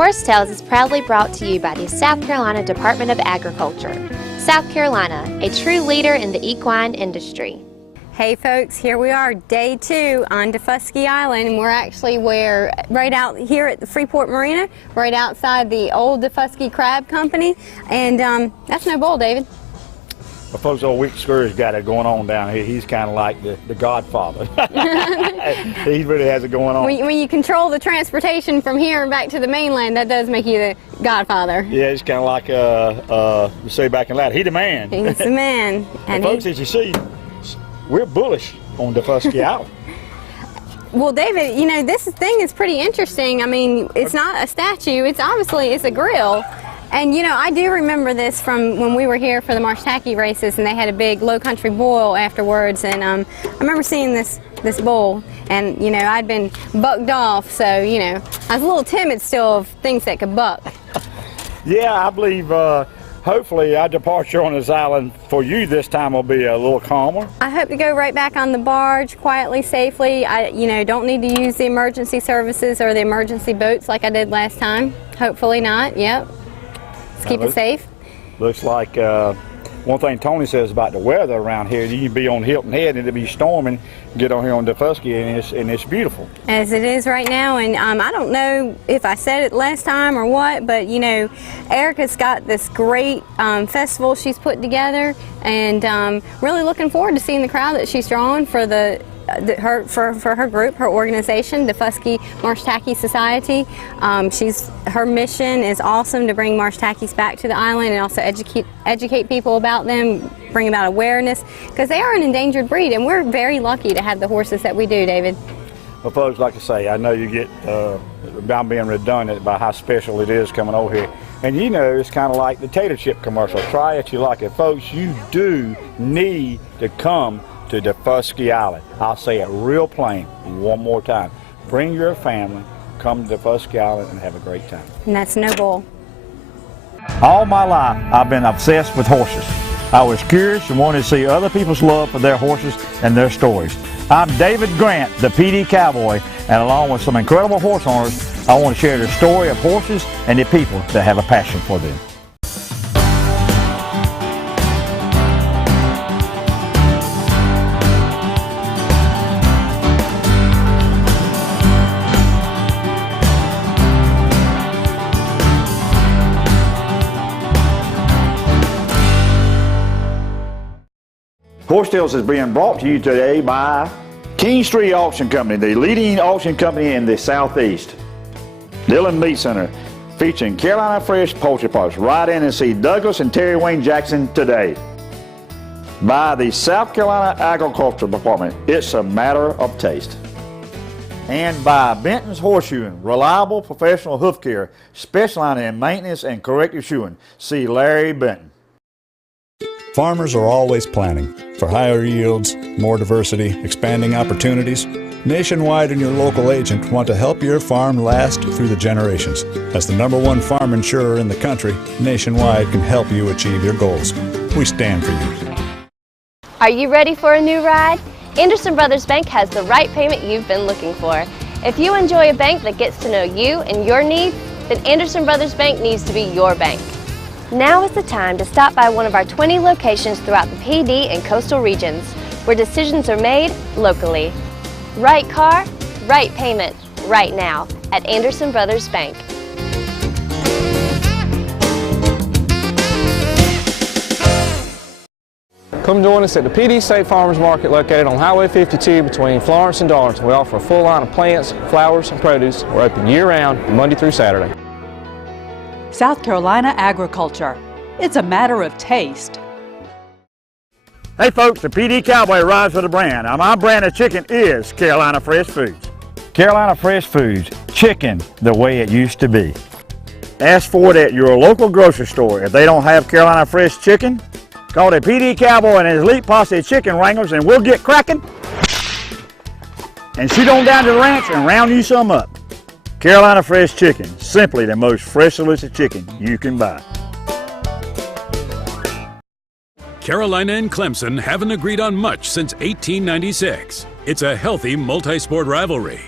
Horse Tales is proudly brought to you by the South Carolina Department of Agriculture. South Carolina, a true leader in the equine industry. Hey folks, here we are, day 2 on Daufuskie Island, and we're right out here at the Freeport Marina, right outside the old Daufuskie Crab Company, and that's no bull, David. Well, folks, old Wick Scurry's got it going on down here. He's kind of like the godfather. He really has it going on. When you control the transportation from here and back to the mainland, that does make you the godfather. Yeah, it's kind of like we say back in Latta, he the man. He's the man. And folks, as you see, we're bullish on Daufuskie Island. Well, David, you know, this thing is pretty interesting. I mean, it's not a statue. It's a grill. And you know, I do remember this from when we were here for the Marsh Tacky races, and they had a big low country boil afterwards. And I remember seeing this bull, and you know, I'd been bucked off, so you know, I was a little timid still of things that could buck. Yeah, I believe hopefully our departure on this island for you this time will be a little calmer. I hope to go right back on the barge quietly, safely. You know, don't need to use the emergency services or the emergency boats like I did last time. Hopefully not. Yep. Let's keep it safe. Looks like one thing Tony says about the weather around here, you can be on Hilton Head and it'll be storming, get on here on Daufuskie and it's beautiful. As it is right now, and I don't know if I said it last time or what, but you know, Erica's got this great festival she's put together, and really looking forward to seeing the crowd that she's drawing for her group, her organization, the Fuskie Marsh Tacky Society. Her mission is awesome, to bring Marsh Tackies back to the island and also educate people about them, bring about awareness, because they are an endangered breed, and we're very lucky to have the horses that we do, David. Well, folks, like I say, I know you get, I'm being redundant about how special it is coming over here. And you know, it's kind of like the tater chip commercial. Try it, you like it. Folks, you do need to come to Daufuskie Island. I'll say it real plain one more time. Bring your family, come to Daufuskie Island and have a great time. And that's no bull. All my life, I've been obsessed with horses. I was curious and wanted to see other people's love for their horses and their stories. I'm David Grant, the PD Cowboy, and along with some incredible horse owners, I want to share the story of horses and the people that have a passion for them. Horse Tales is being brought to you today by KINGSTREE Auction Company, the leading auction company in the Southeast. Dillon Meat Center, featuring Carolina Fresh Poultry Parts. Ride in and see Douglas and Terry Wayne Jackson today. By the South Carolina Agriculture Department, it's a matter of taste. And by Benton's Horseshoeing, reliable professional hoof care, specializing in maintenance and corrective shoeing. See Larry Benton. Farmers are always planning for higher yields, more diversity, expanding opportunities. Nationwide and your local agent want to help your farm last through the generations. As the #1 farm insurer in the country, Nationwide can help you achieve your goals. We stand for you. Are you ready for a new ride? Anderson Brothers Bank has the right payment you've been looking for. If you enjoy a bank that gets to know you and your needs, then Anderson Brothers Bank needs to be your bank. Now is the time to stop by one of our 20 locations throughout the PD and coastal regions, where decisions are made locally. Right car, right payment, right now at Anderson Brothers Bank. Come join us at the PD State Farmers Market located on Highway 52 between Florence and Darlington. We offer a full line of plants, flowers, and produce. We're open year-round, Monday through Saturday. South Carolina Agriculture. It's a matter of taste. Hey folks, the PD Cowboy rides with a brand. Now my brand of chicken is Carolina Fresh Foods. Carolina Fresh Foods, chicken the way it used to be. Ask for it at your local grocery store. If they don't have Carolina Fresh chicken, call the PD Cowboy and his elite posse of chicken wranglers and we'll get cracking and shoot on down to the ranch and round you some up. Carolina Fresh Chicken, simply the most fresh delicious chicken you can buy. Carolina and Clemson haven't agreed on much since 1896. It's a healthy multi-sport rivalry.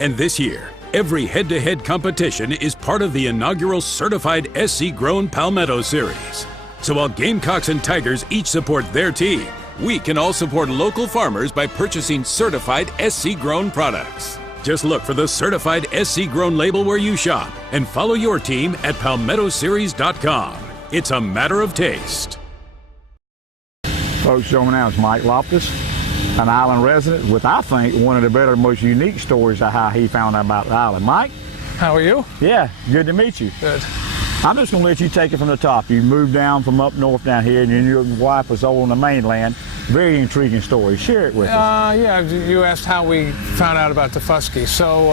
And this year, Every head-to-head competition is part of the inaugural Certified SC Grown Palmetto Series. So while Gamecocks and Tigers each support their team, we can all support local farmers by purchasing certified SC Grown products. Just look for the Certified SC Grown label where you shop and follow your team at palmettoseries.com. It's a matter of taste. Folks, showing now is Mike Loftus, an island resident with, I think, one of the better, most unique stories of how he found out about the island. Mike? How are you? Yeah, good to meet you. Good. I'm just going to let you take it from the top. You moved down from up north down here, and your wife was over on the mainland. Very intriguing story. Share it with us. Yeah, you asked how we found out about Daufuskie. So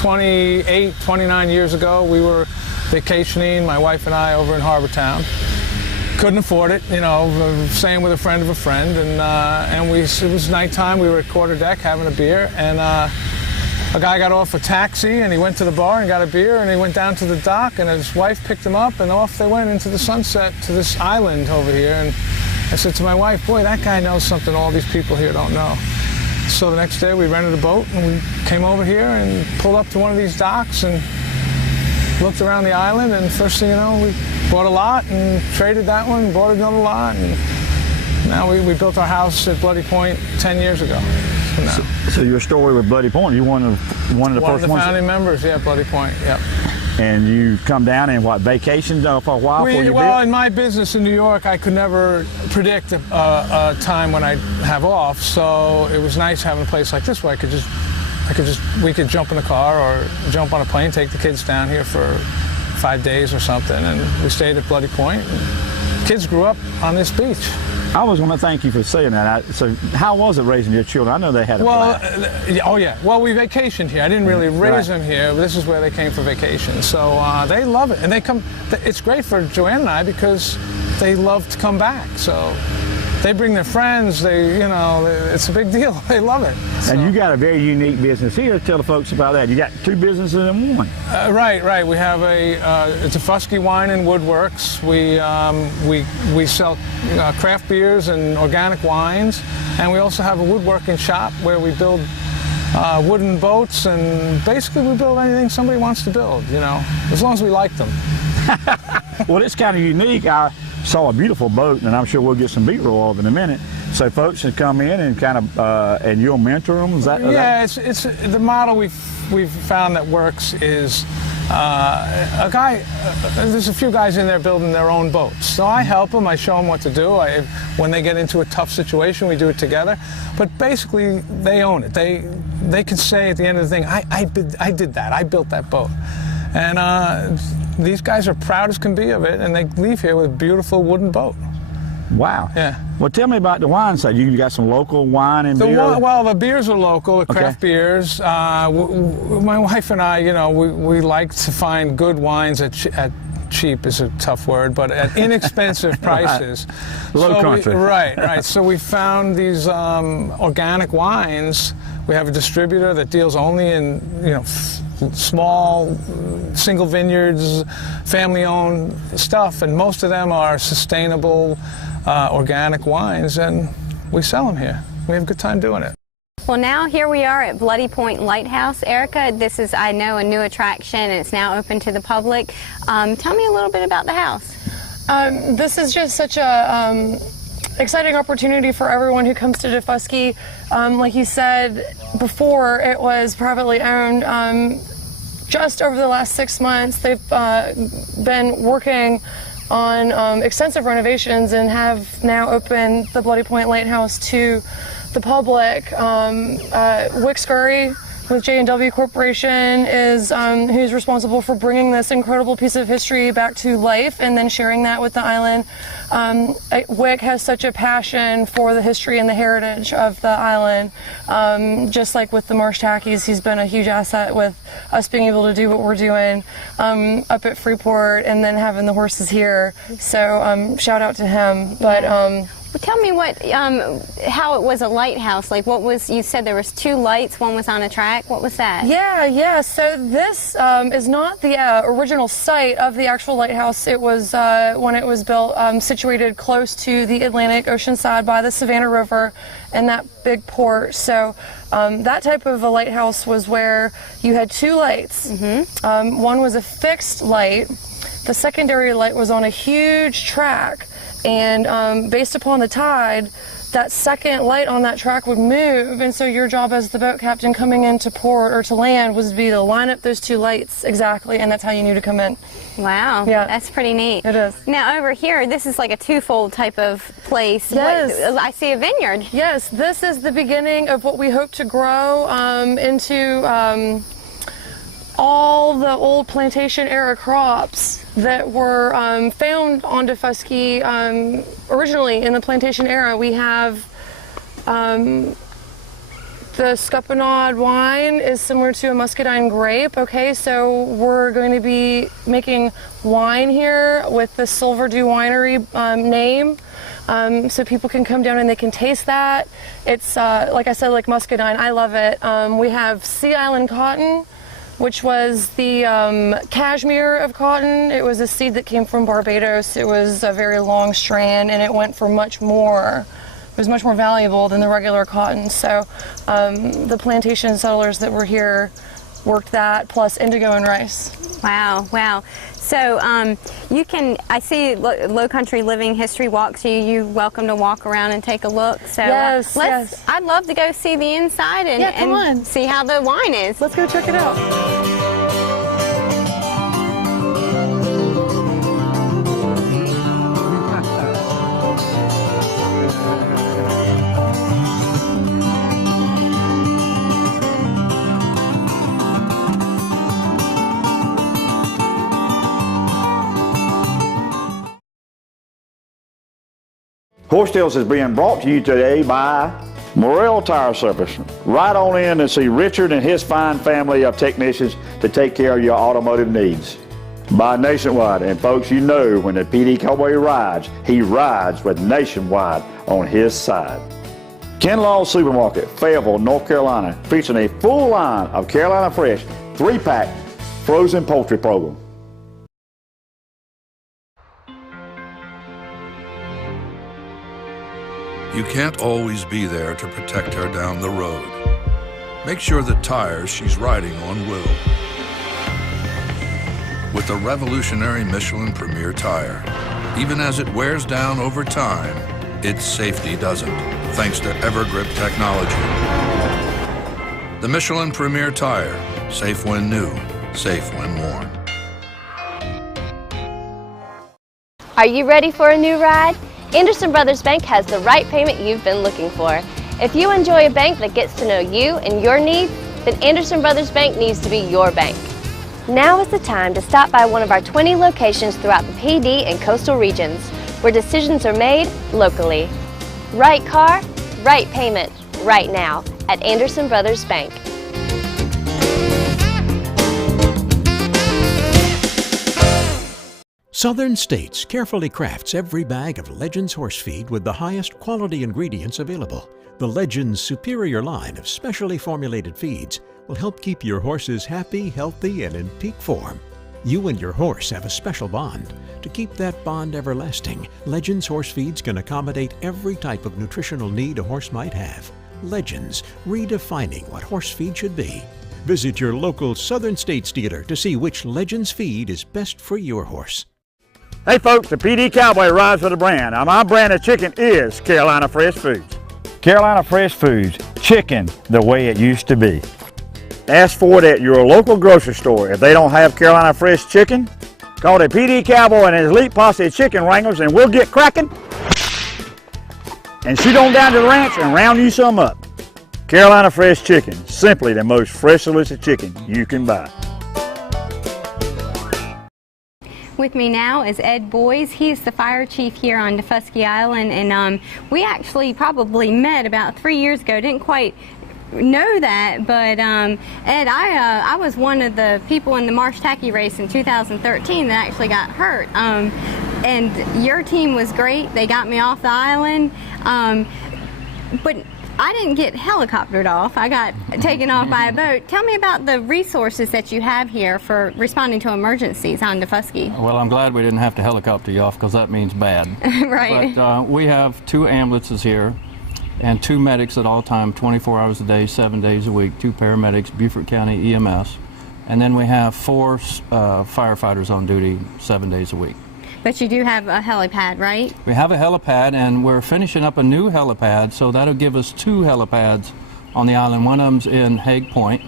29 years ago, we were vacationing, my wife and I, over in Harbor Town. Couldn't afford it, you know, staying with a friend of a friend, and it was nighttime. We were at quarter deck having a beer, and a guy got off a taxi, and he went to the bar and got a beer, and he went down to the dock, and his wife picked him up, and off they went into the sunset to this island over here. And I said to my wife, boy, that guy knows something all these people here don't know. So the next day we rented a boat, and we came over here and pulled up to one of these docks and looked around the island, and first thing you know, we bought a lot and traded that one, bought another lot, and now we built our house at Bloody Point 10 years ago. So your story with Bloody Point, you one of the first ones? One of the founding members, yeah, Bloody Point, yeah. And you come down and what, vacation for a while before you Well, in my business in New York, I could never predict a time when I'd have off, so it was nice having a place like this where we could jump in the car or jump on a plane, take the kids down here for 5 days or something, and we stayed at Bloody Point. Kids grew up on this beach. I was going to thank you for saying that. So how was it raising your children? I know they had a blast. Oh yeah. Well, we vacationed here. I didn't really raise them here, but this is where they came for vacation. So they love it, and they come. It's great for Joanne and I because they love to come back. So they bring their friends. It's a big deal. They love it. So. And you got a very unique business here. Tell the folks about that. You got two businesses in one. Right. We have it's a Fuskie Wine and Woodworks. We sell craft beers and organic wines, and we also have a woodworking shop where we build wooden boats, and basically we build anything somebody wants to build. You know, as long as we like them. Well, it's kind of unique. I saw a beautiful boat, and I'm sure we'll get some B-roll of it in a minute. So folks can come in and kind of, and you'll mentor them. Is that? Yeah, it's the model we've found that works is there's a few guys in there building their own boats. So I help them. I show them what to do. When they get into a tough situation, we do it together. But basically, they own it. They can say at the end of the thing, I did that. I built that boat. And these guys are proud as can be of it, and they leave here with a beautiful wooden boat. Wow. Yeah. Well, tell me about the wine side. You got some local wine and beer? Well, the beers are local, the craft beers. My wife and I, we like to find good wines at cheap is a tough word, but at inexpensive prices. Low country. Right. So we found these organic wines. We have a distributor that deals only in, small, single vineyards, family-owned stuff, and most of them are sustainable, organic wines, and we sell them here. We have a good time doing it. Well, now here we are at Bloody Point Lighthouse. Erica, this is, I know, a new attraction, and it's now open to the public. Tell me a little bit about the house. This is just such a exciting opportunity for everyone who comes to Daufuskie. Like you said before, it was privately owned. Just over the last 6 months, they've been working on extensive renovations and have now opened the Bloody Point Lighthouse to the public. Wick Scurry with J&W Corporation is who's responsible for bringing this incredible piece of history back to life and then sharing that with the island. Wick has such a passion for the history and the heritage of the island. Just like with the Marsh Tackies, he's been a huge asset with us being able to do what we're doing up at Freeport and then having the horses here. So shout out to him. But Well, tell me how it was a lighthouse. Like, you said there was 2 lights, one was on a track. What was that? Yeah. So this is not the original site of the actual lighthouse. It was, when it was built, situated close to the Atlantic Ocean side by the Savannah River and that big port. So that type of a lighthouse was where you had 2 lights. One was a fixed light. The secondary light was on a huge track. And based upon the tide, that second light on that track would move, and so your job as the boat captain coming into port or to land was to be to line up those 2 lights exactly, and that's how you knew to come in. Wow, yeah, that's pretty neat. It is. Now over here, this is like a twofold type of place. Yes. I see a vineyard. Yes, this is the beginning of what we hope to grow into all the old plantation era crops that were found on Daufuskie originally in the plantation era. We have the Scuppernaught wine is similar to a muscadine grape. Okay, so we're going to be making wine here with the Silverdew Winery name. So people can come down and they can taste that. It's like I said, like muscadine. I love it. We have Sea Island cotton, which was the cashmere of cotton. It was a seed that came from Barbados. It was a very long strand, and it went for much more. It was much more valuable than the regular cotton. So the plantation settlers that were here worked that, plus indigo and rice. Wow, wow. So I see Low Country Living History walks. You're welcome to walk around and take a look. So yes, yes. I'd love to go see the inside and see how the wine is. Let's go check it out. Horse Tales is being brought to you today by MORRELL Tire Service. Right on in to see Richard and his fine family of technicians to take care of your automotive needs. By Nationwide, and folks, you know when the PD Cowboy rides, he rides with Nationwide on his side. Ken Law's Supermarket, Fayetteville, North Carolina, featuring a full line of Carolina Fresh 3-pack frozen poultry program. You can't always be there to protect her down the road. Make sure the tires she's riding on will. With the revolutionary Michelin Premier Tire, even as it wears down over time, its safety doesn't, thanks to Evergrip technology. The Michelin Premier Tire, safe when new, safe when worn. Are you ready for a new ride? Anderson Brothers Bank has the right payment you've been looking for. If you enjoy a bank that gets to know you and your needs, then Anderson Brothers Bank needs to be your bank. Now is the time to stop by one of our 20 locations throughout the PD and coastal regions, where decisions are made locally. Right car, right payment, right now at Anderson Brothers Bank. Southern States carefully crafts every bag of Legends horse feed with the highest quality ingredients available. The Legends superior line of specially formulated feeds will help keep your horses happy, healthy, and in peak form. You and your horse have a special bond. To keep that bond everlasting, Legends horse feeds can accommodate every type of nutritional need a horse might have. Legends, redefining what horse feed should be. Visit your local Southern States dealer to see which Legends feed is best for your horse. Hey folks, the PD Cowboy rides with a brand. Now my brand of chicken is Carolina Fresh Foods. Carolina Fresh Foods, chicken the way it used to be. Ask for it at your local grocery store. If they don't have Carolina Fresh chicken, call the PD Cowboy and his elite posse of chicken wranglers and we'll get cracking and shoot on down to the ranch and round you some up. Carolina Fresh Chicken, simply the most fresh delicious chicken you can buy. With me now is Ed Boys. He's the fire chief here on Daufuskie Island, and we actually probably met about 3 years ago. Didn't quite know that, but Ed, I was one of the people in the Marsh Tacky race in 2013 that actually got hurt. and your team was great. They got me off the island, but I didn't get helicoptered off. I got taken off by a boat. Tell me about the resources that you have here for responding to emergencies on Daufuskie. Well, I'm glad we didn't have to helicopter you off, because that means bad. Right. But we have 2 ambulances here and 2 medics at all time, 24 hours a day, 7 days a week, 2 paramedics, Beaufort County EMS. And then we have 4 firefighters on duty 7 days a week. But you do have a helipad, right? We have a helipad, and we're finishing up a new helipad, so that'll give us 2 helipads on the island. One of them's in Hague Point,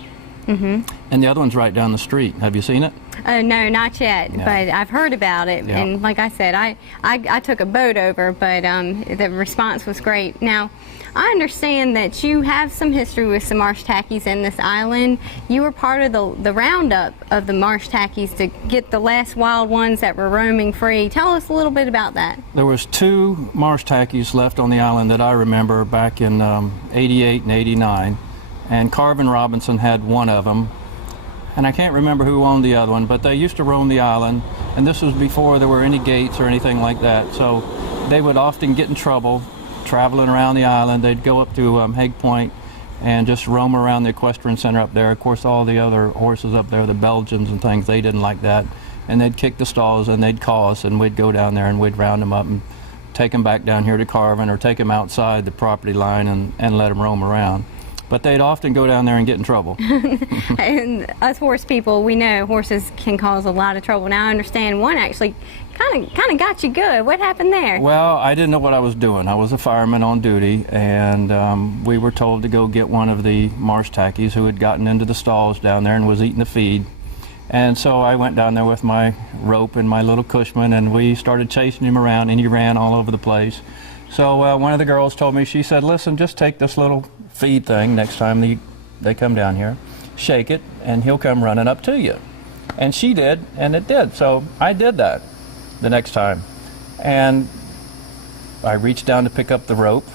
and the other one's right down the street. Have you seen it? No, not yet, but I've heard about it. Yeah. And like I said, I took a boat over, but the response was great. Now, I understand that you have some history with some Marsh Tackies in this island. You were part of the roundup of the Marsh Tackies to get the last wild ones that were roaming free. Tell us a little bit about that. There was 2 Marsh Tackies left on the island that I remember back in '88 and '89, and Carvin Robinson had one of them. And I can't remember who owned the other one, but they used to roam the island, and this was before there were any gates or anything like that. So they would often get in trouble traveling around the island. They'd go up to Hague Point and just roam around the equestrian center up there. Of course, all the other horses up there, the Belgians and things, they didn't like that. And they'd kick the stalls, and they'd call us, and we'd go down there and we'd round them up and take them back down here to Carvin, or take them outside the property line and let them roam around. But they'd often go down there and get in trouble. And us horse people, we know horses can cause a lot of trouble. Now, I understand one actually kind of got you good. What happened there? Well, I didn't know what I was doing. I was a fireman on duty, and we were told to go get one of the Marsh Tackies who had gotten into the stalls down there and was eating the feed. And so I went down there with my rope and my little Cushman, and we started chasing him around, and he ran all over the place. So one of the girls told me, she said, listen, just take this little feed thing next time they come down here, shake it, and he'll come running up to you. And she did, and it did. So I did that the next time. And I reached down to pick up the rope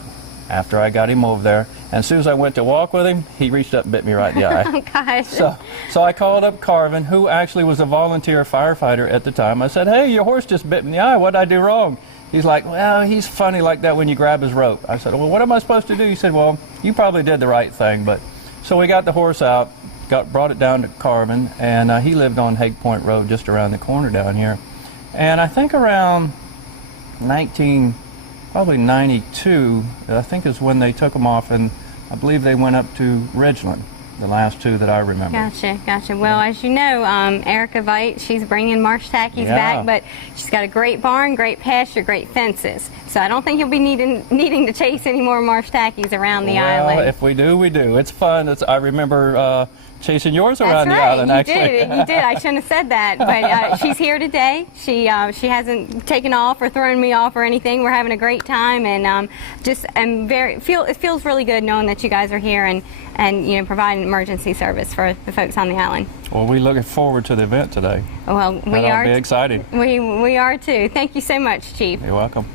after I got him over there. And as soon as I went to walk with him, he reached up and bit me right in the eye. Oh, gosh. So I called up Carvin, who actually was a volunteer firefighter at the time. I said, hey, your horse just bit me in the eye. What did I do wrong? He's like, well, he's funny like that when you grab his rope. I said, well, what am I supposed to do? He said, well, you probably did the right thing. But so we got the horse out, brought it down to Carvin, and he lived on Hague Point Road just around the corner down here. And I think around probably 92, I think is when they took him off, and I believe they went up to Ridgeland, the last 2 that I remember. Gotcha. Well, as you know, Erica Veit, she's bringing Marsh Tackies back, but she's got a great barn, great pasture, great fences. So I don't think you'll be needing to chase any more Marsh Tackies around the island. Well, if we do, we do. It's fun. I remember chasing yours around the island, actually. You did. I shouldn't have said that, but she's here today. She hasn't taken off or thrown me off or anything. We're having a great time, and it feels really good knowing that you guys are here and you know, providing emergency service for the folks on the island. Well, we're looking forward to the event today. Well, we are. That'll be exciting. We are too. Thank you so much, Chief. You're welcome.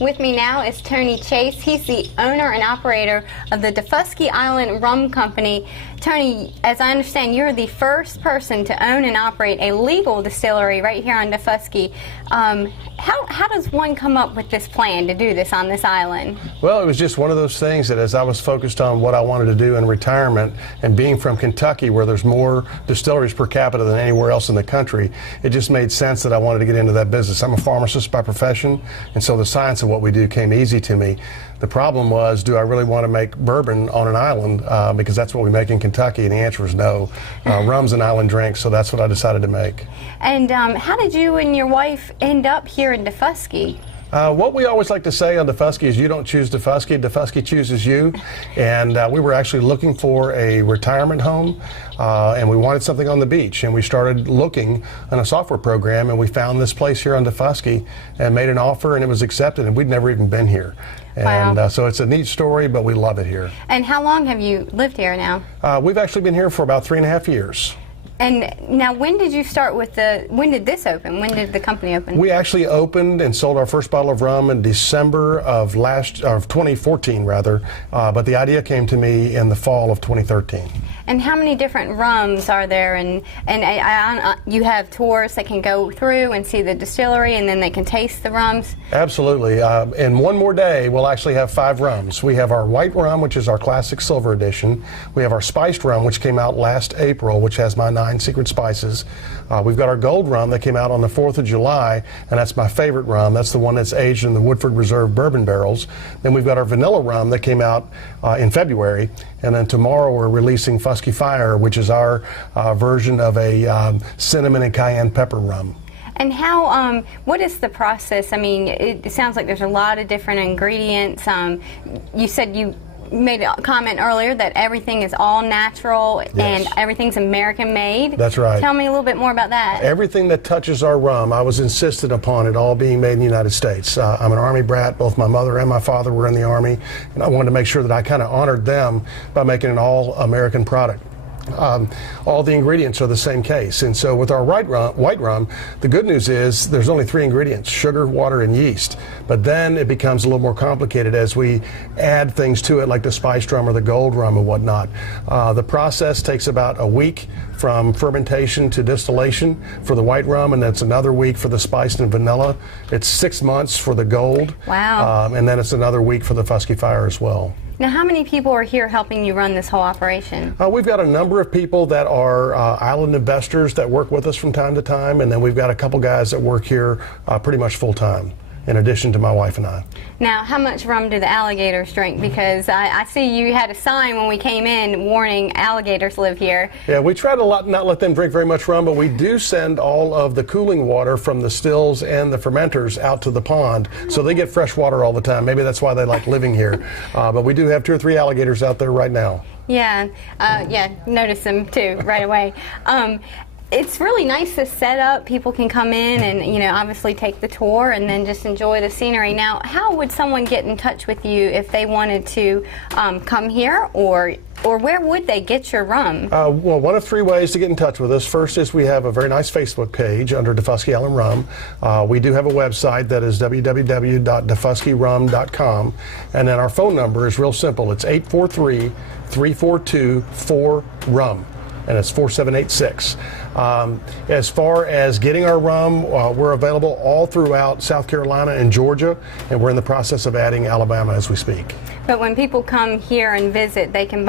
With me now is Tony Chase. He's the owner and operator of the Daufuskie Island Rum Company. Tony, as I understand, you're the first person to own and operate a legal distillery right here on Daufuskie. How does one come up with this plan to do this on this island? Well, it was just one of those things that as I was focused on what I wanted to do in retirement, and being from Kentucky where there's more distilleries per capita than anywhere else in the country, it just made sense that I wanted to get into that business. I'm a pharmacist by profession, and so the science of what we do came easy to me. The problem was, do I really want to make bourbon on an island? Because that's what we make in Kentucky, and the answer was no. Rum's an island drink, so that's what I decided to make. And how did you and your wife end up here in Daufuskie? What we always like to say on Daufuskie is you don't choose Daufuskie, Daufuskie chooses you. And we were actually looking for a retirement home, and we wanted something on the beach. And we started looking on a software program, and we found this place here on Daufuskie and made an offer, and it was accepted, and we'd never even been here. And wow. So it's a neat story, but we love it here. And how long have you lived here now? We've actually been here for about 3.5 years. And now, when did you start with when did this open? When did the company open? We actually opened and sold our first bottle of rum in December of 2014, rather. But the idea came to me in the fall of 2013. And how many different rums are there? And you have tours that can go through and see the distillery, and then they can taste the rums? Absolutely. In one more day, we'll actually have 5 rums. We have our white rum, which is our classic silver edition. We have our spiced rum, which came out last April, which has my 9 secret spices. We've got our gold rum that came out on the 4th of July, and that's my favorite rum. That's the one that's aged in the Woodford Reserve bourbon barrels. Then we've got our vanilla rum that came out in February, and then tomorrow we're releasing Fuskie Fire, which is our version of a cinnamon and cayenne pepper rum. And how, what is the process? I mean, it sounds like there's a lot of different ingredients. You said you made a comment earlier that everything is all natural. Yes. And everything's American made. That's right. Tell me a little bit more about that. Everything that touches our rum, I was insistent upon it all being made in the United States. I'm an Army brat. Both my mother and my father were in the Army, and I wanted to make sure that I kind of honored them by making an all-American product. All the ingredients are the same case, and so with our white rum, the good news is there's only 3 ingredients: sugar, water, and yeast. But then it becomes a little more complicated as we add things to it, like the spiced rum or the gold rum and whatnot. The process takes about a week from fermentation to distillation for the white rum, and that's another week for the spiced and vanilla. It's 6 months for the gold. Wow. And then it's another week for the Fuskie Fire as well. Now, how many people are here helping you run this whole operation? We've got a number of people that are island investors that work with us from time to time, and then we've got a couple guys that work here pretty much full time, in addition to my wife and I. Now, how much rum do the alligators drink? Because I see you had a sign when we came in warning alligators live here. Yeah, we try to not let them drink very much rum, but we do send all of the cooling water from the stills and the fermenters out to the pond, so they get fresh water all the time. Maybe that's why they like living here. But we do have 2 or 3 alligators out there right now. Yeah, notice them too right away. It's really nice to set up. People can come in and, you know, obviously take the tour and then just enjoy the scenery. Now, how would someone get in touch with you if they wanted to come here, or where would they get your rum? Well, one of 3 ways to get in touch with us. First is we have a very nice Facebook page under Daufuskie Island Rum. We do have a website that is www.daufuskierum.com, and then our phone number is real simple. It's 843-342-4RUM, and it's 4786. As far as getting our rum, we're available all throughout South Carolina and Georgia, and we're in the process of adding Alabama as we speak. But when people come here and visit, they can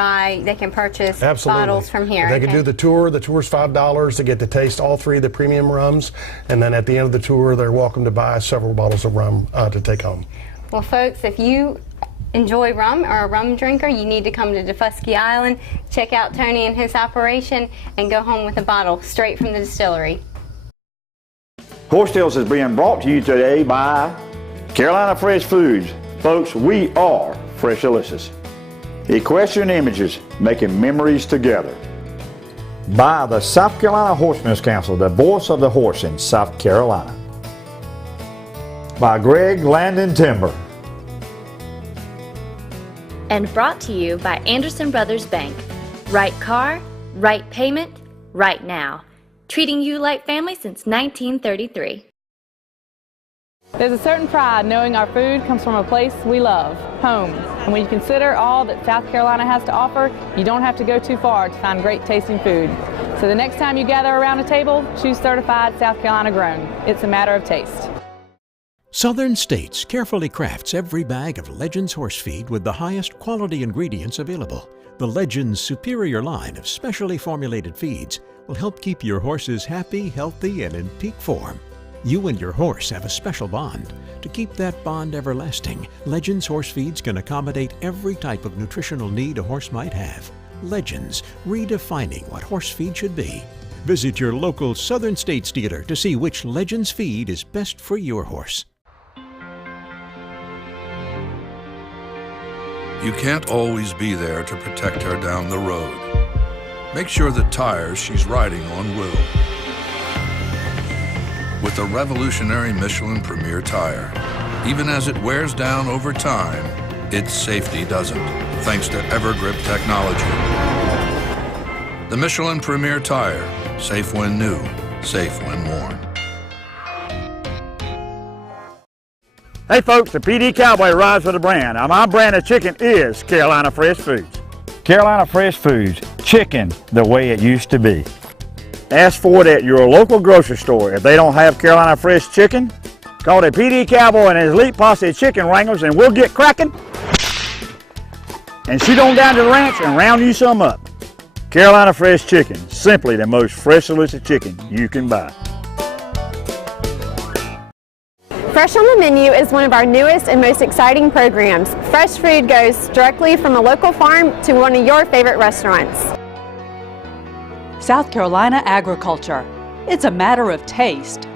purchase Absolutely. Bottles from here. They can do the tour. The tour's $5. They get to taste all 3 of the premium rums, and then at the end of the tour, they're welcome to buy several bottles of rum to take home. Well, folks, if you enjoy rum or are a rum drinker, you need to come to Daufuskie Island, check out Tony and his operation, and go home with a bottle straight from the distillery. Horse Tales is being brought to you today by Carolina Fresh Foods. Folks, we are Fresh Delicious. Equestrian Images, making memories together. By the South Carolina Horsemen's Council, the voice of the horse in South Carolina. By GREGG Land and Timber. And brought to you by Anderson Brothers Bank. Right car, right payment, right now. Treating you like family since 1933. There's a certain pride knowing our food comes from a place we love, home. And when you consider all that South Carolina has to offer, you don't have to go too far to find great tasting food. So the next time you gather around a table, choose certified South Carolina grown. It's a matter of taste. Southern States carefully crafts every bag of Legends horse feed with the highest quality ingredients available. The Legends superior line of specially formulated feeds will help keep your horses happy, healthy, and in peak form. You and your horse have a special bond. To keep that bond everlasting, Legends horse feeds can accommodate every type of nutritional need a horse might have. Legends, redefining what horse feed should be. Visit your local Southern States dealer to see which Legends feed is best for your horse. You can't always be there to protect her down the road. Make sure the tires she's riding on will. With the revolutionary Michelin Premier tire, even as it wears down over time, its safety doesn't, thanks to EverGrip technology. The Michelin Premier tire, safe when new, safe when worn. Hey folks, the PD Cowboy rides with a brand. Now my brand of chicken is Carolina Fresh Foods. Carolina Fresh Foods chicken the way it used to be. Ask for it at your local grocery store. If they don't have Carolina Fresh chicken, call the PD Cowboy and his elite posse of chicken wranglers and we'll get cracking and shoot on down to the ranch and round you some up. Carolina Fresh chicken, simply the most fresh delicious chicken you can buy. Fresh on the Menu is one of our newest and most exciting programs. Fresh food goes directly from a local farm to one of your favorite restaurants. South Carolina agriculture. It's a matter of taste.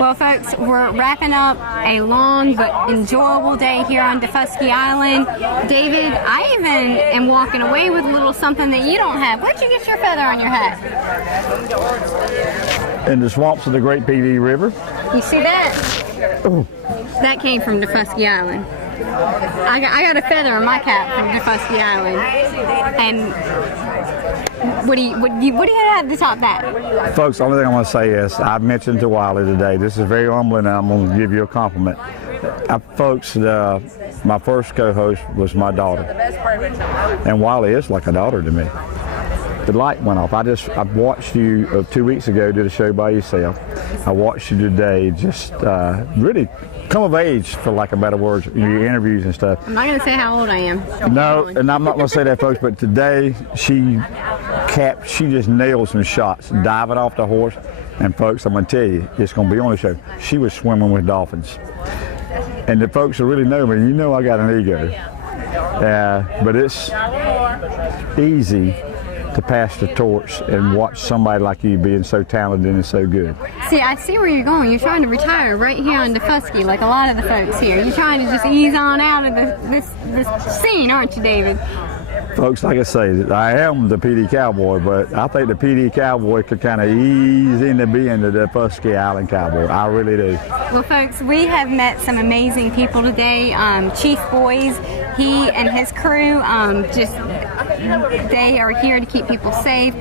Well, folks, we're wrapping up a long but enjoyable day here on Daufuskie Island. David, I even am walking away with a little something that you don't have. Where'd you get your feather on your hat? In the swamps of the Great PD River. You see that? Ooh. That came from Daufuskie Island. I got a feather in my cap from Daufuskie Island. And what do you have to top that? Folks, the only thing I want to say is, I've mentioned to Wiley today, this is very humbling and I'm going to give you a compliment. Folks, my first co-host was my daughter. And Wiley is like a daughter to me. The light went off. I watched you 2 weeks ago do the show by yourself. I watched you today just really come of age, for lack of better words, in your interviews and stuff. I'm not going to say how old I am. No, and I'm not going to say that, folks, but today she just nailed some shots, diving off the horse. And folks, I'm going to tell you, it's going to be on the show. She was swimming with dolphins. And the folks who really know me, you know I got an ego. But it's easy to pass the torch and watch somebody like you being so talented and so good. See, I see where you're going. You're trying to retire right here on Daufuskie, like a lot of the folks here. You're trying to just ease on out of this scene, aren't you, David? Folks, like I say, I am the PD Cowboy, but I think the PD Cowboy could kind of ease into being the Daufuskie Island Cowboy. I really do. Well, folks, we have met some amazing people today. Chief Boys, he and his crew, they are here to keep people safe.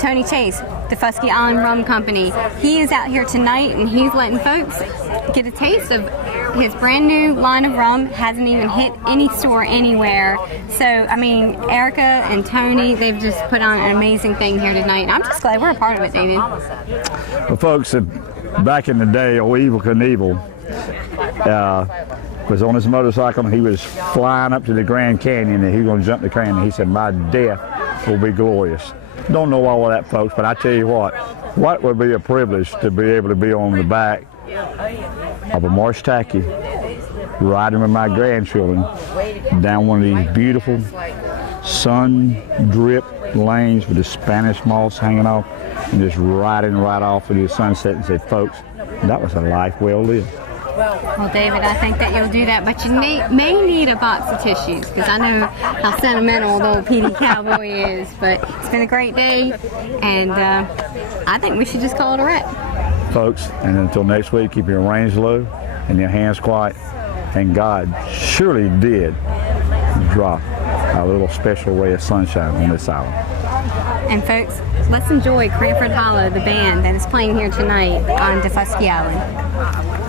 Tony Chase, Daufuskie Island Rum Company. He is out here tonight and he's letting folks get a taste of his brand new line of rum. Hasn't even hit any store anywhere. So, I mean, Erica and Tony, they've just put on an amazing thing here tonight. And I'm just glad we're a part of it, David. Well, folks, back in the day, old Evel Knievel was on his motorcycle and he was flying up to the Grand Canyon and he was going to jump the canyon. He said, "My death will be glorious." Don't know all of that, folks, but I tell you what would be a privilege to be able to be on the back of a Marsh Tacky, riding with my grandchildren down one of these beautiful sun-dripped lanes with the Spanish moss hanging off and just riding right off into the sunset and say, folks, that was a life well lived. Well, David, I think that you'll do that, but you may need a box of tissues because I know how sentimental the old PD Cowboy is. But it's been a great day, and I think we should just call it a wrap. Folks, and until next week, keep your reins low and your hands quiet. And God surely did drop a little special ray of sunshine on this island. And folks, let's enjoy Cranford Hollow, the band that is playing here tonight on Daufuskie Island.